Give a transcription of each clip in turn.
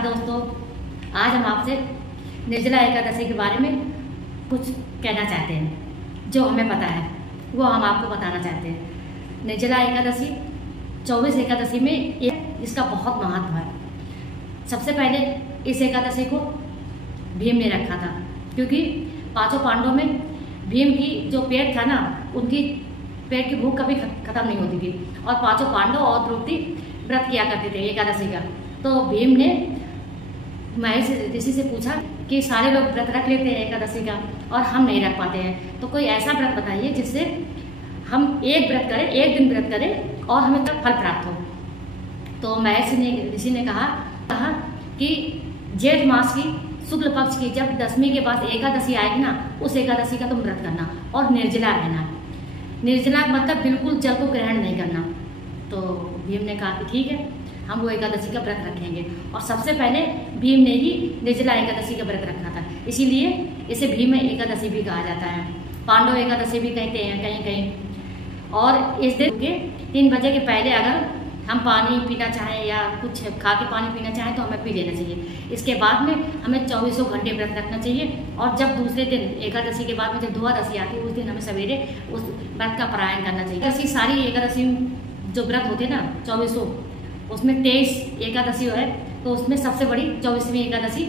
नमस्कार दोस्तों, आज हम आपसे निर्जला एकादशी के बारे में कुछ कहना चाहते हैं। जो हमें पता है वो हम आपको बताना चाहते हैं। निर्जला एकादशी 24 एकादशी में एक इसका बहुत महत्व है। सबसे पहले इस एकादशी को भीम ने रखा था, क्योंकि पांचों पांडवों में भीम की जो पेट था ना, उनकी पेट की भूख कभी खत्म नहीं होती थी और पांचों पांडव और द्रौपदी व्रत किया करते थे एकादशी का। तो भीम ने महेश ऋषि से पूछा कि सारे लोग व्रत रख लेते हैं एकादशी का और हम नहीं रख पाते हैं, तो कोई ऐसा व्रत बताइए जिससे हम एक व्रत करें, एक दिन व्रत करें और हमें तब फल प्राप्त हो। तो महेश ऋषि ने कहा कि जेठ मास की शुक्ल पक्ष की जब दशमी के बाद एकादशी आएगी ना, उस एकादशी का तुम व्रत करना और निर्जला रहना। निर्जला मतलब बिल्कुल जल को ग्रहण नहीं करना। तो भीम ने कहा कि ठीक है, हम वो एकादशी का व्रत रखेंगे। और सबसे पहले भीम ने ही निर्जला एकादशी का व्रत रखा था, इसीलिए इसे भीम एकादशी भी कहा जाता है। पांडव एकादशी भी कहते हैं कहीं कहीं। और इस दिन के 3 बजे के पहले अगर हम पानी पीना चाहें या कुछ खा के पानी पीना चाहें तो हमें पी लेना चाहिए। इसके बाद में हमें 24 घंटे व्रत रखना चाहिए। और जब दूसरे दिन एकादशी के बाद में जब द्वादशी आती है, उस दिन हमें सवेरे उस व्रत का पारायण करना चाहिए। ऐसी सारी एकादशी जो व्रत होते हैं ना 24, उसमें 23 एकादशी है, तो उसमें सबसे बड़ी 24वीं एकादशी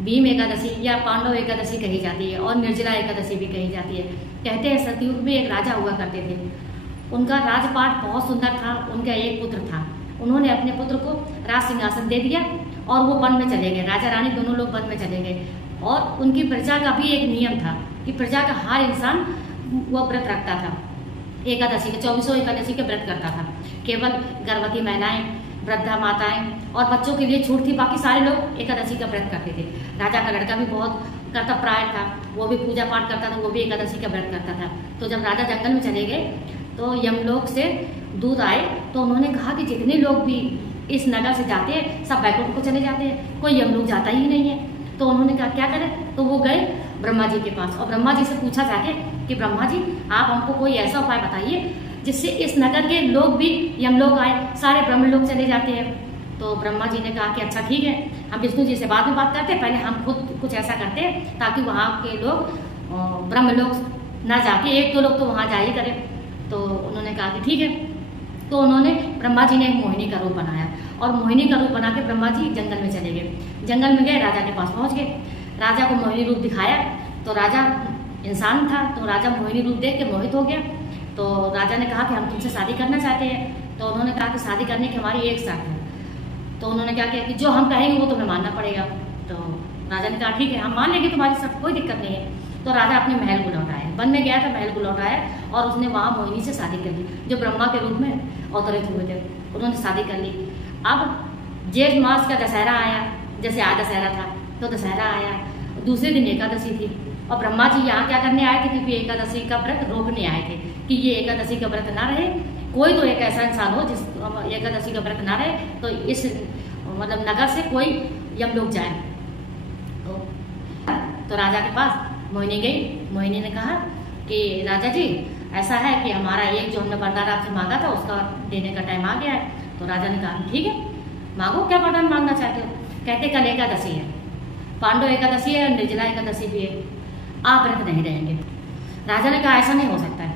भीम एकादशी या पांडव एकादशी कही जाती है और निर्जला एकादशी भी कही जाती है। कहते हैं सतयुग में एक राजा हुआ करते थे, उनका राजपाट बहुत सुंदर था। उनका एक पुत्र था, उन्होंने अपने पुत्र को राज सिंहासन दे दिया और वो वन में चले गए। राजा रानी दोनों लोग वन में चले गए। और उनकी प्रजा का भी एक नियम था कि प्रजा का हर इंसान वो व्रत रखता था एकादशी का, 24 एकादशी का व्रत करता था। केवल गर्भवती महिलाएं, वृद्धा माताएं और बच्चों के लिए छूट थी, बाकी सारे लोग एकादशी का व्रत करते थे। राजा का लड़का भी बहुत कर्तव्यपरायण था, वो भी पूजा पाठ करता था, वो भी एकादशी का व्रत करता था। तो जब राजा जंगल में चले गए तो यमलोक से दूत आए, तो उन्होंने कहा कि जितने लोग भी इस नगर से जाते हैं सब बैकुंठ को चले जाते हैं, कोई यमलोक जाता ही नहीं है। तो उन्होंने कहा क्या करें, तो वो गए ब्रह्मा जी के पास और ब्रह्मा जी से पूछा जाके कि ब्रह्मा जी आप हमको कोई ऐसा उपाय बताइए जिससे इस नगर के लोग भी यमलोक आए, सारे ब्रह्मलोक चले जाते हैं। तो ब्रह्मा जी ने कहा कि अच्छा ठीक है, हम विष्णु जी से बाद में बात करते हैं, पहले हम खुद कुछ ऐसा करते हैं ताकि वहाँ के लोग ब्रह्मलोक ना जाके 1-2 लोग तो वहाँ जा ही करें। तो उन्होंने कहा कि ठीक है। तो उन्होंने ब्रह्मा जी ने एक मोहिनी का रूप बनाया और मोहिनी का रूप बना के ब्रह्मा जी जंगल में चले गए। जंगल में गए, राजा के पास पहुँच गए, राजा को मोहिनी रूप दिखाया। तो राजा इंसान था, तो राजा मोहिनी रूप देख के मोहित हो गया। तो राजा ने कहा कि हम तुमसे शादी करना चाहते हैं। तो उन्होंने कहा कि शादी करने की हमारी एक शर्त है। तो उन्होंने क्या किया कि जो हम कहेंगे वो तुम्हें मानना पड़ेगा। तो राजा ने कहा ठीक है, हम मान लेंगे तुम्हारी शर्त, कोई दिक्कत नहीं है। तो राजा अपने महल को लौट आया, वन में गया था, महल को लौट आया और उसने वहाँ मोहिनी से शादी कर ली, जो ब्रह्मा के रूप में अवतरित हुए थे। उन्होंने शादी कर ली। अब जेठ मास का दशहरा आया, जैसे आज दशहरा था तो दशहरा आया, दूसरे दिन एकादशी थी और ब्रह्मा जी यहाँ क्या करने आए थे, क्योंकि एकादशी का व्रत रोकने आए थे कि ये एकादशी का व्रत ना रहे। कोई तो एक ऐसा इंसान हो जिस एकादशी का व्रत ना रहे, तो इस मतलब नगर से कोई यमलोक जाए। तो राजा के पास मोहिनी गई। मोहिनी ने कहा कि राजा जी ऐसा है कि हमारा एक जो हमने वरदान आपसे मांगा था उसका देने का टाइम आ गया है। तो राजा ने कहा ठीक है, मांगो, क्या वरदान मांगना चाहते हो। कहते कल एकादशी है, पांडव एकादशी है और निर्जला एकादशी भी है, आप व्रत नहीं रहेंगे। राजा ने कहा ऐसा नहीं हो सकता है,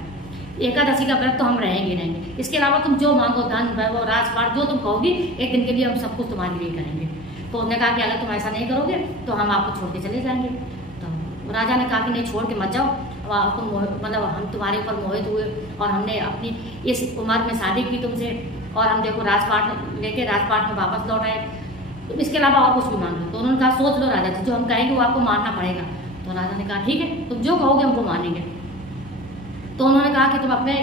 एकादशी का व्रत तो हम रहेंगे। इसके अलावा तुम जो मांगो, धन वैभव राजपाट जो तुम कहोगी, एक दिन के लिए हम सब कुछ तुम्हारे लिए करेंगे। तो उन्होंने कहा कि अगर तुम ऐसा नहीं करोगे तो हम आपको छोड़ के चले जाएंगे। तो राजा ने कहा कि नहीं, छोड़ के मत जाओ, मतलब हम तुम्हारे ऊपर मोहित हुए और हमने अपनी इस उम्र में शादी की तुमसे और हम देखो राजपाट लेके राजपाट में वापस लौट आए, तो इसके अलावा और कुछ भी मांग लो। तो उन्होंने कहा सोच लो राजा जी, जो हम कहेंगे वो आपको मानना पड़ेगा। तो राजा ने कहा ठीक है, तुम जो कहोगे हम वो मानेंगे। तो उन्होंने कहा कि तुम अपने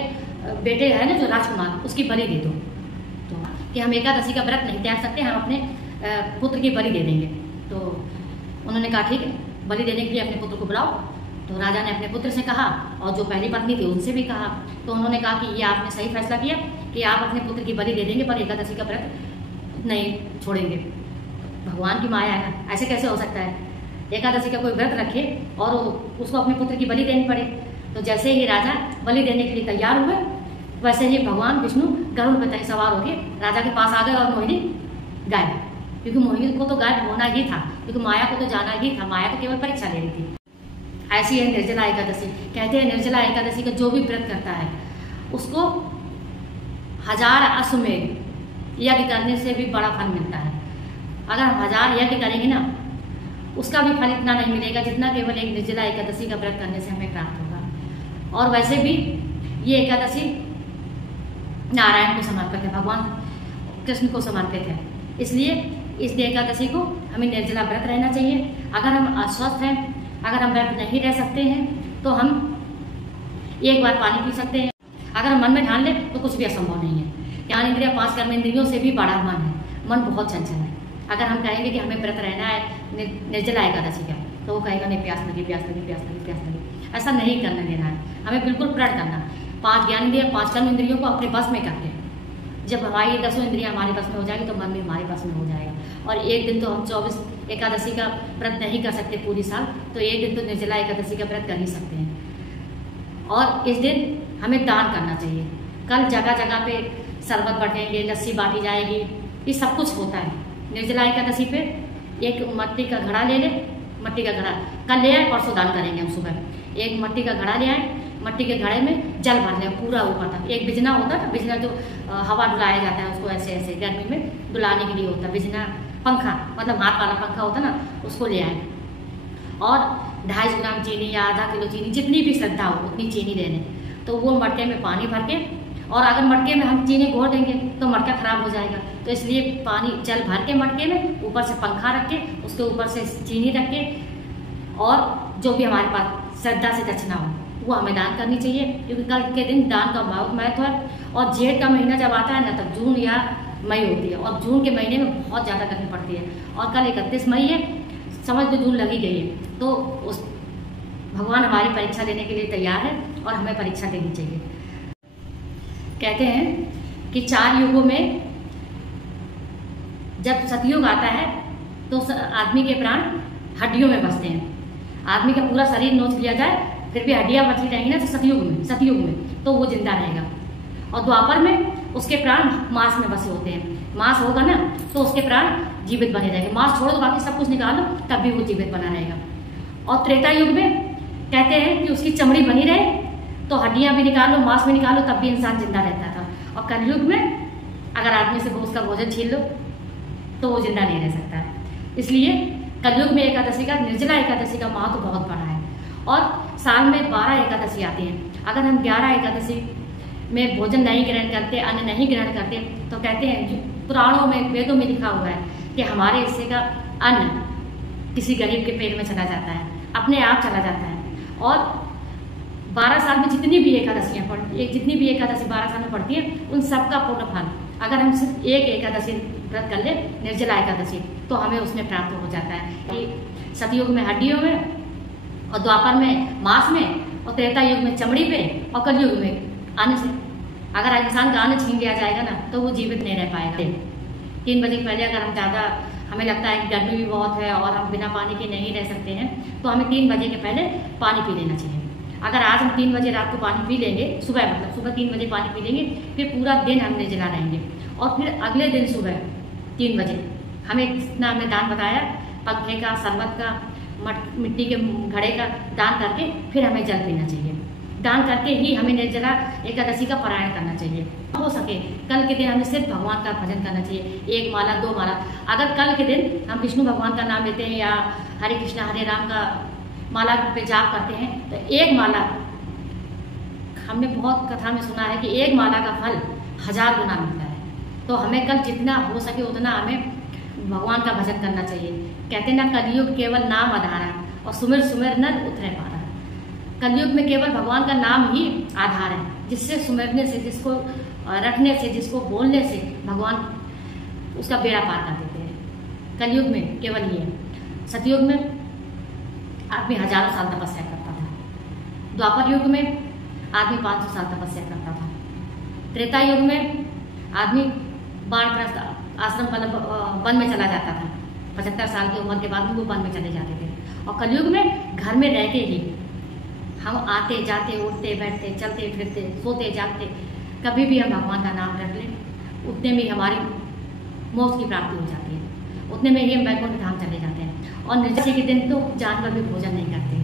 बेटे है ना जो राजकुमार, उसकी बलि दे दो। तो कि हम एकादशी का व्रत नहीं त्याग सकते, हम अपने पुत्र की बलि दे देंगे। तो उन्होंने कहा ठीक है, बलि देने के लिए अपने पुत्र को बुलाओ। तो राजा ने अपने पुत्र से कहा और जो पहली पत्नी थी उनसे भी कहा। तो उन्होंने कहा कि ये आपने सही फैसला किया कि आप अपने पुत्र की बलि दे देंगे पर एकादशी का व्रत नहीं छोड़ेंगे। भगवान की माया है ना, ऐसे कैसे हो सकता है, एकादशी का कोई व्रत रखे और उसको अपने पुत्र की बलि देनी पड़े। तो जैसे ही राजा बलि देने के लिए तैयार हुए, वैसे ही भगवान विष्णु गरुड़ पर सवार होकर राजा के पास आ गए और मोहिनी गायब। क्योंकि मोहिनी को तो गायब होना ही था, क्योंकि माया को तो जाना ही था। माया तो केवल परीक्षा ले रही थी। ऐसी है निर्जला एकादशी। कहते हैं निर्जला एकादशी का जो भी व्रत करता है उसको 1000 अश्वमेध यज्ञ करने से भी बड़ा फल मिलता है। अगर हम 1000 यज्ञ करेंगे ना, उसका भी फल इतना नहीं मिलेगा जितना केवल एक निर्जला एकादशी का व्रत करने से हमें प्राप्त होगा। और वैसे भी ये एकादशी नारायण को समर्पित है, भगवान कृष्ण को समर्पित है, इसलिए इस एकादशी को हमें निर्जला व्रत रहना चाहिए। अगर हम अस्वस्थ हैं, अगर हम व्रत नहीं रह सकते हैं तो हम एक बार पानी पी सकते हैं। अगर हम मन में ठान लें तो कुछ भी असंभव नहीं है। ज्ञान इंद्रिया 5 कर्म इंद्रियों से भी बड़ा मन है, मन बहुत चंचल है। अगर हम कहेंगे कि हमें व्रत रहना है निर्जला एकादशी का, तो वो कहेगा नहीं, प्यास लगी प्यास लगी प्यास लगी प्यास लगी। ऐसा नहीं करना देना है, हमें बिल्कुल प्रण करना। 5 ज्ञान इंद्रिया 5 कर्म इंद्रियों को अपने बस में करके, जब हमारी 10 इंद्रियां हमारे बस में हो जाएगी तो मन भी हमारे बस में हो जाएगा। और एक दिन तो हम 24 एकादशी का व्रत नहीं कर सकते पूरी साल, तो एक दिन तो निर्जला एकादशी का व्रत कर ही सकते हैं। और इस दिन हमें दान करना चाहिए। कल जगह जगह पे शरबत बटेंगे, लस्सी बांटी जाएगी, ये सब कुछ होता है। निर्जला एकादशी पे एक मट्टी का घड़ा ले ले, मट्टी का घड़ा कल ले आए, परसों दान करेंगे हम सुबह। एक मट्टी का घड़ा ले आए, मट्टी के घड़े में जल भर लें पूरा ऊपर तक। एक बिजना होता है, बिजना जो हवा डुलाया जाता है उसको ऐसे ऐसे गर्मी में डुलाने के लिए होता है। बिजना पंखा, मतलब हाथ वाला पंखा होता है ना, उसको ले आए। और 250 ग्राम चीनी या आधा किलो चीनी, जितनी भी श्रद्धा हो उतनी चीनी ले लें। तो वो मटके में पानी भर के, और अगर मटके में हम चीनी घोल देंगे तो मटका खराब हो जाएगा, तो इसलिए पानी जल भर के मटके में ऊपर से पंखा रख के, उसके ऊपर से चीनी रख के, और जो भी हमारे पास श्रद्धा से दक्षिणा हो वो हमें दान करनी चाहिए। क्योंकि कल के दिन दान का बहुत महत्व है। और जेठ का महीना जब आता है ना, तब जून या मई होती है, और जून के महीने में बहुत ज़्यादा गर्मी पड़ती है। और कल 31 मई है, समझ लो जून लगी गई है। तो उस भगवान हमारी परीक्षा देने के लिए तैयार है और हमें परीक्षा देनी चाहिए। कहते हैं कि 4 युगों में जब सतयुग आता है तो आदमी के प्राण हड्डियों में बसते हैं। आदमी का पूरा शरीर नोच लिया जाए फिर भी हड्डियां बची रहेंगी ना, तो सतयुग में तो वो जिंदा रहेगा। और द्वापर में उसके प्राण मांस में बसे होते हैं। मांस होगा ना तो उसके प्राण जीवित बने रहेंगे। मांस छोड़ो तो बाकी सब कुछ निकालो, तब भी वो जीवित बना रहेगा। और त्रेता युग में कहते हैं कि उसकी चमड़ी बनी रहे, तो हड्डियां भी निकालो, मांस भी निकालो, तब भी इंसान जिंदा रहता था। और कलयुग में अगर आदमी से उसका भोजन छीन लो तो वो जिंदा नहीं रह सकता। इसलिए कलयुग में एकादशी का, निर्जला एकादशी का महत्व बहुत बड़ा है। और साल में 12 एकादशी आती हैं। अगर हम 11 एकादशी में भोजन नहीं ग्रहण करते, अन्न नहीं ग्रहण करते, तो कहते हैं पुराणों में, वेदों में लिखा हुआ है कि हमारे हिस्से का अन्न किसी गरीब के पेट में चला जाता है, अपने आप चला जाता है। और 12 साल में जितनी भी एकादशियाँ जितनी भी एकादशी 12 साल में पड़ती है, उन सबका पूर्ण फल अगर हम सिर्फ एक एकादशी व्रत कर ले, निर्जला एकादशी, तो हमें उसमें प्राप्त हो जाता है। कि सतयुग में हड्डियों में, और द्वापर में मांस में, और त्रेता युग में चमड़ी पे, और कलयुग में अन्न से। अगर इंसान का अन्न छीन लिया जाएगा ना तो वो जीवित नहीं रह पाएगा। 3 बजे पहले अगर हम ज़्यादा, हमें लगता है कि गर्मी भी बहुत है और हम बिना पानी के नहीं रह सकते हैं, तो हमें 3 बजे के पहले पानी पी लेना चाहिए। अगर आज हम 3 बजे रात को पानी पी लेंगे, सुबह 3 बजे पानी पी लेंगे, फिर पूरा दिन हम निर्जला रहेंगे। और फिर अगले दिन सुबह 3 बजे हमें जितना हमने दान बताया, पंखे का, शरबत का, मिट्टी के घड़े का दान करके फिर हमें जल पीना चाहिए। दान करके ही हमें निर्जला एकादशी का पारायण करना चाहिए। हो सके कल के दिन हमें सिर्फ भगवान का भजन करना चाहिए, 1 माला 2 माला। अगर कल के दिन हम विष्णु भगवान का नाम लेते हैं या हरे कृष्णा हरे राम का माला पे जाप करते हैं, तो 1 माला, हमने बहुत कथा में सुना है कि 1 माला का फल 1000 गुना मिलता है। तो हमें कल जितना हो सके उतना हमें भगवान का भजन करना चाहिए। कहते ना, कलयुग केवल नाम आधार है, और सुमिर सुमिर नर उतरे पारा। कलयुग में केवल भगवान का नाम ही आधार है, जिससे सुमिरने से, जिसको रखने से, जिसको बोलने से भगवान उसका बेड़ा पार कर देते हैं। कलयुग में केवल ये है। सतयुग में आदमी हजारों साल तपस्या करता था, द्वापर युग में आदमी 500 साल तपस्या करता था, त्रेता युग में आदमी बाणप्रस्थ आश्रम वन में चला जाता था, 75 साल की उम्र के बाद वो वन में चले जाते थे। और कलयुग में घर में रह के ही हम आते जाते, उठते बैठते, चलते फिरते, सोते जागते, कभी भी हम भगवान का नाम रख लें, उतने में हमारी मोक्ष की प्राप्ति हो जाती है। उतने में ही हम वैकुंठ धाम चले जाते हैं। और निर्जला के दिन तो जानवर भी भोजन नहीं करते।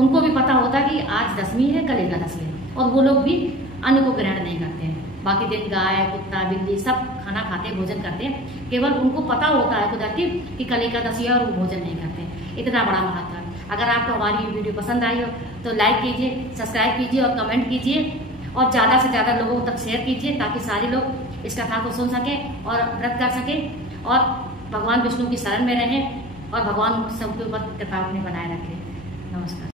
उनको भी पता होता कि आज दशमी है, कल एकादशी है, और वो लोग भी अन्न को ग्रहण नहीं करते हैं। बाकी दिन गाय, कुत्ता, बिल्ली सब खाना खाते हैं, भोजन करते हैं। केवल उनको पता होता है कुदरती कि कल एकादशी है और वो भोजन नहीं करते। इतना बड़ा महत्व है। अगर आपको हमारी वीडियो पसंद आई हो तो लाइक कीजिए, सब्सक्राइब कीजिए और कमेंट कीजिए, और ज़्यादा से ज़्यादा लोगों तक शेयर कीजिए, ताकि सारे लोग इस कथा को सुन सकें और व्रत कर सकें और भगवान विष्णु की शरण में रहें, और भगवान सबके ऊपर कृपा अपनी बनाए रखें। नमस्कार।